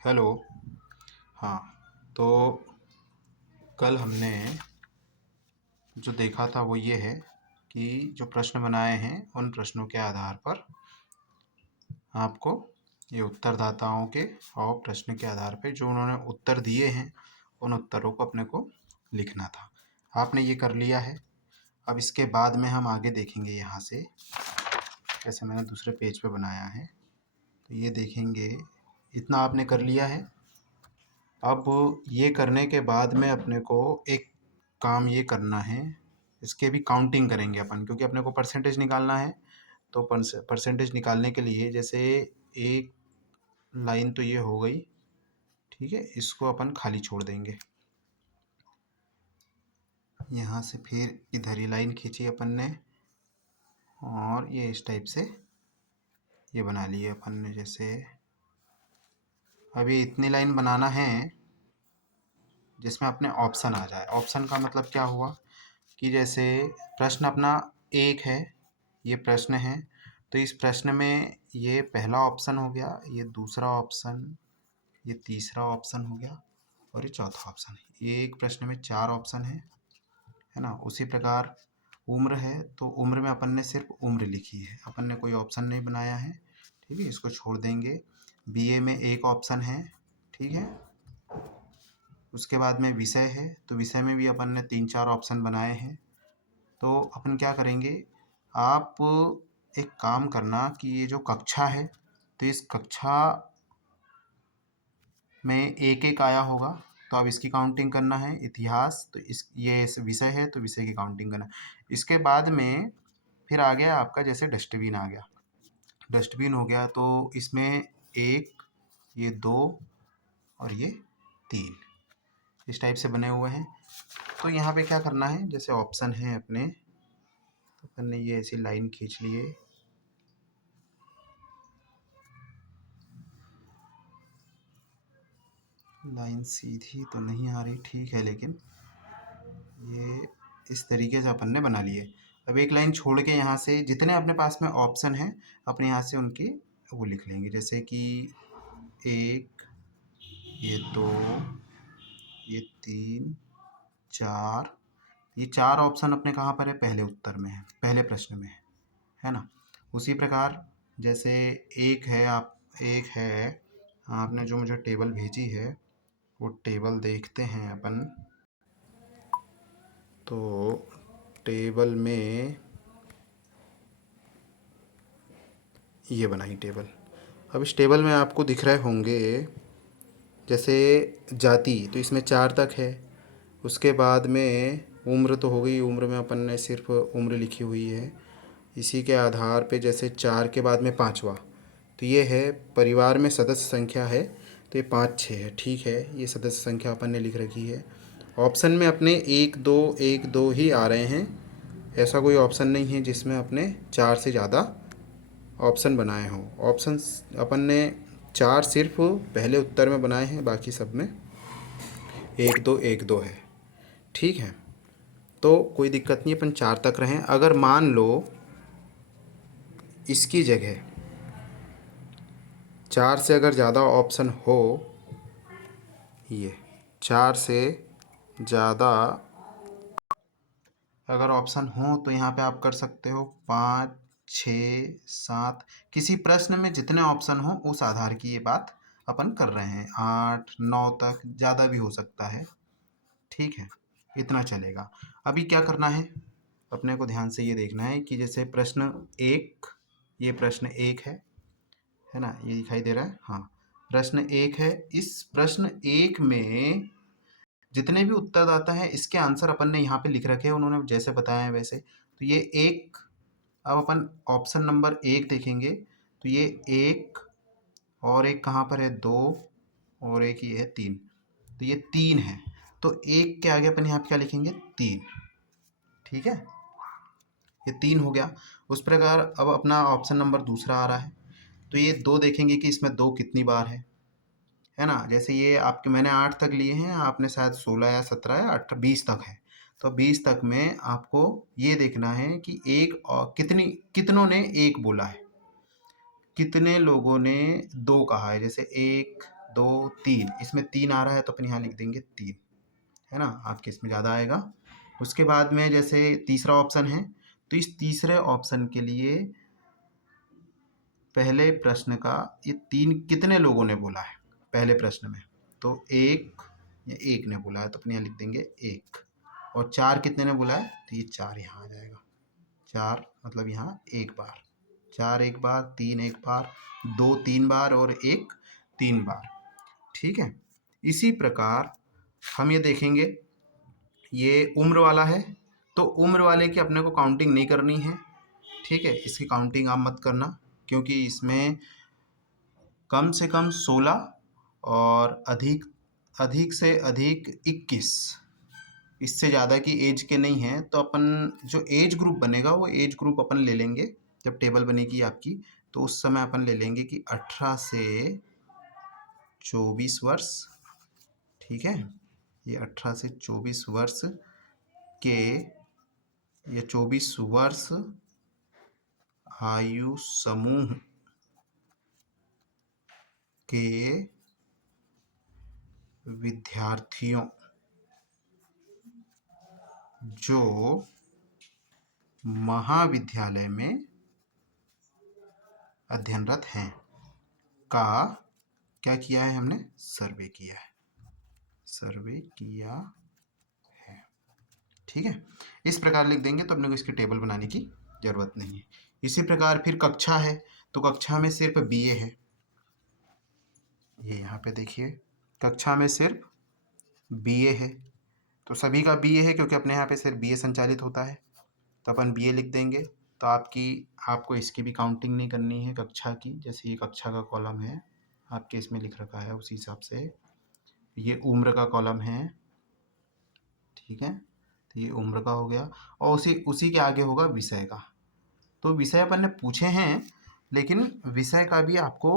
Hello. हाँ, तो कल हमने जो देखा था वो ये है कि जो प्रश्न बनाए हैं उन प्रश्नों के आधार पर आपको ये उत्तरदाताओं के और प्रश्न के आधार पे जो उन्होंने उत्तर दिए हैं उन उत्तरों को अपने को लिखना था। आपने ये कर लिया है। अब इसके बाद में हम आगे देखेंगे यहाँ से, जैसे मैंने दूसरे पेज पे बनाया है तो ये देखेंगे। इतना आपने कर लिया है। अब ये करने के बाद में अपने को एक काम ये करना है, इसके भी काउंटिंग करेंगे अपन, क्योंकि अपने को परसेंटेज निकालना है। तो परसेंटेज निकालने के लिए जैसे एक लाइन तो ये हो गई, ठीक है, इसको अपन खाली छोड़ देंगे। यहाँ से फिर इधर ही लाइन खींची अपन ने और ये इस टाइप से ये बना लिए अपन ने। जैसे अभी इतनी लाइन बनाना है जिसमें अपने ऑप्शन आ जाए। ऑप्शन का मतलब क्या हुआ कि जैसे प्रश्न अपना एक है, ये प्रश्न है, तो इस प्रश्न में ये पहला ऑप्शन हो गया, ये दूसरा ऑप्शन, ये तीसरा ऑप्शन हो गया और ये चौथा ऑप्शन है। ये एक प्रश्न में चार ऑप्शन है ना। उसी प्रकार उम्र है तो उम्र में अपन ने सिर्फ उम्र लिखी है, अपन ने कोई ऑप्शन नहीं बनाया है, ठीक है, इसको छोड़ देंगे। बीए में एक ऑप्शन है, ठीक है। उसके बाद में विषय है तो विषय में भी अपन ने तीन चार ऑप्शन बनाए हैं। तो अपन क्या करेंगे, आप एक काम करना कि ये जो कक्षा है तो इस कक्षा में एक एक आया होगा तो अब इसकी काउंटिंग करना है। इतिहास तो इस विषय है तो विषय की काउंटिंग करना है। इसके बाद में फिर आ गया आपका जैसे डस्टबिन आ गया। डस्टबिन हो गया तो इसमें एक, ये दो और ये तीन, इस टाइप से बने हुए हैं। तो यहाँ पे क्या करना है, जैसे ऑप्शन है अपने, तो अपन ने ये ऐसी लाइन खींच लिए। लाइन सीधी तो नहीं आ रही, ठीक है, लेकिन ये इस तरीके से अपन ने बना लिए। अब एक लाइन छोड़ के यहाँ से जितने अपने पास में ऑप्शन हैं अपने यहाँ से उनकी वो लिख लेंगे। जैसे कि एक, ये दो, ये तीन, चार, ये चार ऑप्शन अपने कहाँ पर है, पहले उत्तर में है, पहले प्रश्न में है ना। उसी प्रकार जैसे एक है, आप एक है, आपने जो मुझे टेबल भेजी है वो टेबल देखते हैं अपन। तो टेबल में ये बनाई टेबल। अब इस टेबल में आपको दिख रहे होंगे जैसे जाति, तो इसमें चार तक है। उसके बाद में उम्र तो हो गई, उम्र में अपन ने सिर्फ उम्र लिखी हुई है। इसी के आधार पे जैसे चार के बाद में पाँचवा, तो ये है परिवार में सदस्य संख्या है, तो ये पाँच छः है, ठीक है, ये सदस्य संख्या अपन ने लिख रखी है। ऑप्शन में अपने एक दो ही आ रहे हैं, ऐसा कोई ऑप्शन नहीं है जिसमें अपने चार से ज़्यादा ऑप्शन बनाए हों। ऑप्शन अपन ने चार सिर्फ पहले उत्तर में बनाए हैं, बाकी सब में एक दो है, ठीक है। तो कोई दिक्कत नहीं, अपन चार तक रहें। अगर मान लो इसकी जगह चार से अगर ज़्यादा ऑप्शन हो, ये चार से ज़्यादा अगर ऑप्शन हो तो यहाँ पे आप कर सकते हो पाँच, छः, सात, किसी प्रश्न में जितने ऑप्शन हो उस आधार की ये बात अपन कर रहे हैं। आठ नौ तक ज़्यादा भी हो सकता है, ठीक है, इतना चलेगा। अभी क्या करना है, अपने को ध्यान से ये देखना है कि जैसे प्रश्न एक, ये प्रश्न एक है ना, ये दिखाई दे रहा है, हाँ, प्रश्न एक है। इस प्रश्न एक में जितने भी उत्तरदाता हैं इसके आंसर अपन ने यहाँ पे लिख रखे हैं, उन्होंने जैसे बताया है वैसे। तो ये एक, अब अपन ऑप्शन नंबर एक देखेंगे तो ये एक और एक कहाँ पर है, दो और एक ये है तीन, तो ये तीन है। तो एक के आगे अपन यहाँ पे क्या लिखेंगे, तीन, ठीक है, ये तीन हो गया। उस प्रकार अब अपना ऑप्शन नंबर दूसरा आ रहा है, तो ये दो देखेंगे कि इसमें दो कितनी बार है ना। जैसे ये आपके मैंने आठ तक लिए हैं, आपने शायद 16 या 17 या 18 20 तक है, तो 20 तक में आपको ये देखना है कि एक और कितनों ने एक बोला है, कितने लोगों ने दो कहा है। जैसे एक, 2 3, इसमें 3 आ रहा है तो अपन यहाँ लिख देंगे 3, है ना, आपके इसमें ज़्यादा आएगा। उसके बाद में जैसे तीसरा ऑप्शन है, तो इस तीसरे ऑप्शन के लिए पहले प्रश्न का ये 3 कितने लोगों ने बोला है पहले प्रश्न में, तो 1, ये 1 ने बोला है तो अपन यहाँ लिख देंगे 1, और 4 कितने ने बोला है, तो ये 4 यहाँ आ जाएगा। 4 मतलब यहाँ 1 बार, 4 1 बार, 3 1 बार, 2 3 बार और 1 3 बार, ठीक है। इसी प्रकार हम ये देखेंगे, ये उम्र वाला है, तो उम्र वाले की अपने को काउंटिंग नहीं करनी है, ठीक है, इसकी काउंटिंग आप मत करना, क्योंकि इसमें कम से कम 16 और अधिक अधिक से अधिक 21, इससे ज़्यादा की एज के नहीं हैं, तो अपन जो एज ग्रुप बनेगा वो एज ग्रुप अपन ले लेंगे जब टेबल बनेगी आपकी, तो उस समय अपन ले लेंगे कि 18 से 24 वर्ष, ठीक है, ये 18 से 24 वर्ष के, ये 24 वर्ष आयु समूह के विद्यार्थियों जो महाविद्यालय में अध्ययनरत हैं का क्या किया है, हमने सर्वे किया है, सर्वे किया है, ठीक है। इस प्रकार लिख देंगे तो अपने को इसकी टेबल बनाने की जरूरत नहीं है। इसी प्रकार फिर कक्षा है, तो कक्षा में सिर्फ बीए है, ये यहाँ पे देखिए कक्षा में सिर्फ बीए है, तो सभी का बीए है क्योंकि अपने यहाँ पे सिर्फ बीए संचालित होता है, तो अपन बीए लिख देंगे। तो आपको इसकी भी काउंटिंग नहीं करनी है कक्षा की, जैसे ये कक्षा का कॉलम है आपके इसमें लिख रखा है उसी हिसाब से, ये उम्र का कॉलम है, ठीक है, तो ये उम्र का हो गया, और उसी उसी के आगे होगा विषय का। तो विषय अपन ने पूछे हैं, लेकिन विषय का भी आपको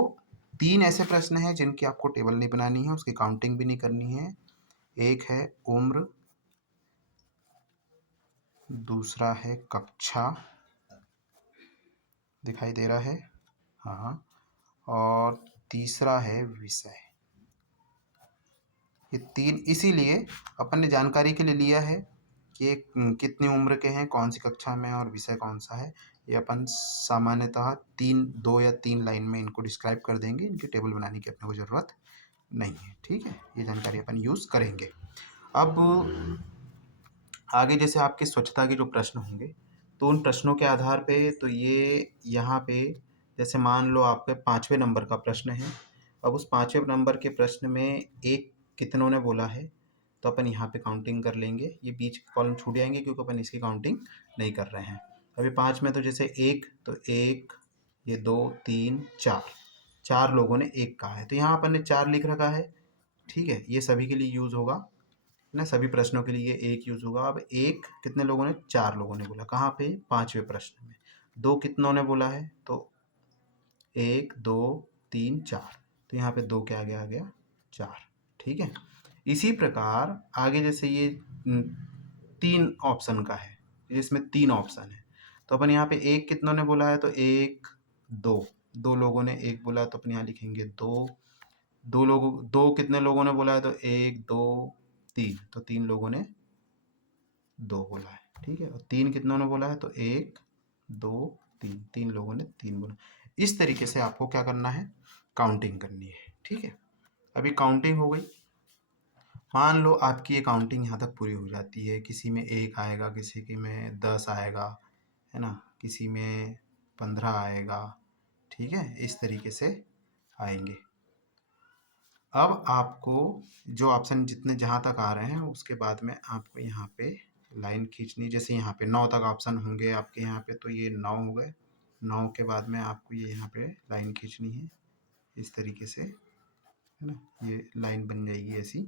3 ऐसे प्रश्न हैं जिनकी आपको टेबल नहीं बनानी है, उसकी काउंटिंग भी नहीं करनी है। एक है उम्र, दूसरा है कक्षा, दिखाई दे रहा है, हाँ, और तीसरा है विषय। ये 3 इसीलिए अपन ने जानकारी के लिए लिया है कि कितनी उम्र के हैं, कौन सी कक्षा में, और विषय कौन सा है। ये अपन सामान्यतः 2 या 3 लाइन में इनको डिस्क्राइब कर देंगे, इनकी टेबल बनाने की अपने को ज़रूरत नहीं है, ठीक है, ये जानकारी अपन यूज़ करेंगे। अब आगे जैसे आपके स्वच्छता के जो प्रश्न होंगे, तो उन प्रश्नों के आधार पे, तो ये यहाँ पे जैसे मान लो आपके 5वें नंबर का प्रश्न है, अब उस 5वें नंबर के प्रश्न में एक कितनों ने बोला है, तो अपन यहाँ पे काउंटिंग कर लेंगे, ये बीच के कॉलम छूट जाएंगे क्योंकि अपन इसकी काउंटिंग नहीं कर रहे हैं। अभी 5 में तो जैसे 1, तो 1, ये 2 3 4, 4 लोगों ने 1 कहा है, तो यहाँ अपन ने 4 लिख रखा है, ठीक है, ये सभी के लिए यूज़ होगा ना, सभी प्रश्नों के लिए 1 यूज़ होगा। अब 1 कितने लोगों ने, 4 लोगों ने बोला, कहाँ पे, 5वें प्रश्न में। 2 कितनों ने बोला है, तो 1 2 3 4, तो यहाँ पे 2 के आगे आ गया 4, ठीक है। इसी प्रकार आगे जैसे ये 3 ऑप्शन का है, इसमें 3 ऑप्शन है, तो अपन यहाँ पे 1 कितनों ने बोला है, तो 1 2, 2 लोगों ने 1 बोला, तो अपन यहाँ लिखेंगे 2, 2 कितने लोगों ने बोला है, तो 1 2 3, तो 3 लोगों ने 2 बोला है, ठीक है, और 3 कितनों ने बोला है, तो 1 2 3, 3 लोगों ने 3 बोला। इस तरीके से आपको क्या करना है, काउंटिंग करनी है, ठीक है। अभी काउंटिंग हो गई, मान लो आपकी ये काउंटिंग यहाँ तक पूरी हो जाती है, किसी में 1 आएगा, किसी की में 10 आएगा, है ना, किसी में 15 आएगा, ठीक है, इस तरीके से आएंगे। अब आपको जो ऑप्शन जितने जहाँ तक आ रहे हैं उसके बाद में आपको यहाँ पे लाइन खींचनी, जैसे यहाँ पे 9 तक ऑप्शन होंगे आपके यहाँ पे, तो ये 9 हो गए, 9 के बाद में आपको ये यहाँ पे लाइन खींचनी है इस तरीके से, है ना, ये लाइन बन जाएगी ऐसी,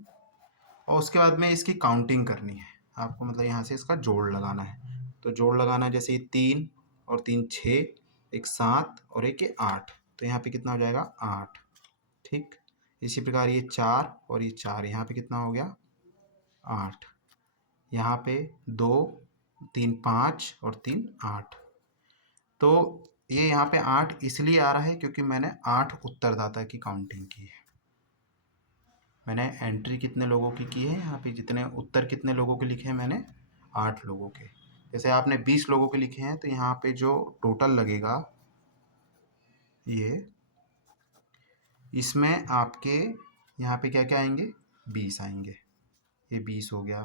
और उसके बाद में इसकी काउंटिंग करनी है आपको, मतलब यहाँ से इसका जोड़ लगाना है, तो जोड़ लगाना है, जैसे 3 और 3 6, एक 7 और एक 8, तो यहाँ पे कितना हो जाएगा 8, ठीक। इसी प्रकार ये 4 और ये 4, यहाँ पे कितना हो गया 8, यहाँ पे 2 3 5 और 3 8, तो ये यहाँ पे 8 इसलिए आ रहा है क्योंकि मैंने 8 उत्तरदाता की काउंटिंग की है, मैंने एंट्री कितने लोगों की है यहाँ पे, जितने उत्तर कितने लोगों के लिखे हैं मैंने, 8 लोगों के। जैसे आपने 20 लोगों के लिखे हैं तो यहाँ पे जो टोटल लगेगा ये, इसमें आपके यहाँ पे क्या क्या आएंगे, 20 आएंगे। ये 20 हो गया,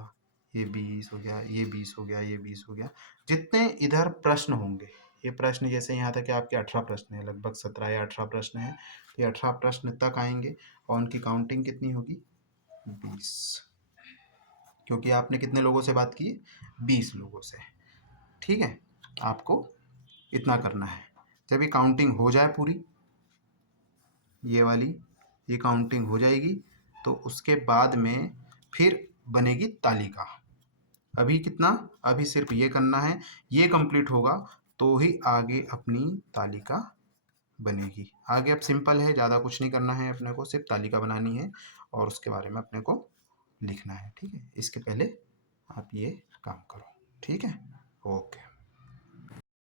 ये 20 हो गया, ये 20 हो गया, ये 20 हो गया। जितने इधर प्रश्न होंगे, ये प्रश्न जैसे यहाँ तक कि आपके 18 प्रश्न है, लगभग 17 या 18 प्रश्न है, तो ये 18 प्रश्न तक आएंगे और उनकी काउंटिंग कितनी होगी, 20, क्योंकि आपने कितने लोगों से बात की, 20 लोगों से। ठीक है, आपको इतना करना है। जब ये काउंटिंग हो जाए पूरी, ये वाली ये काउंटिंग हो जाएगी, तो उसके बाद में फिर बनेगी तालिका। अभी कितना, अभी सिर्फ ये करना है, ये कंप्लीट होगा तो ही आगे अपनी तालिका बनेगी। आगे अब सिंपल है, ज़्यादा कुछ नहीं करना है अपने को, सिर्फ तालिका बनानी है और उसके बारे में अपने को लिखना है। ठीक है, इसके पहले आप ये काम करो। ठीक है, ओके।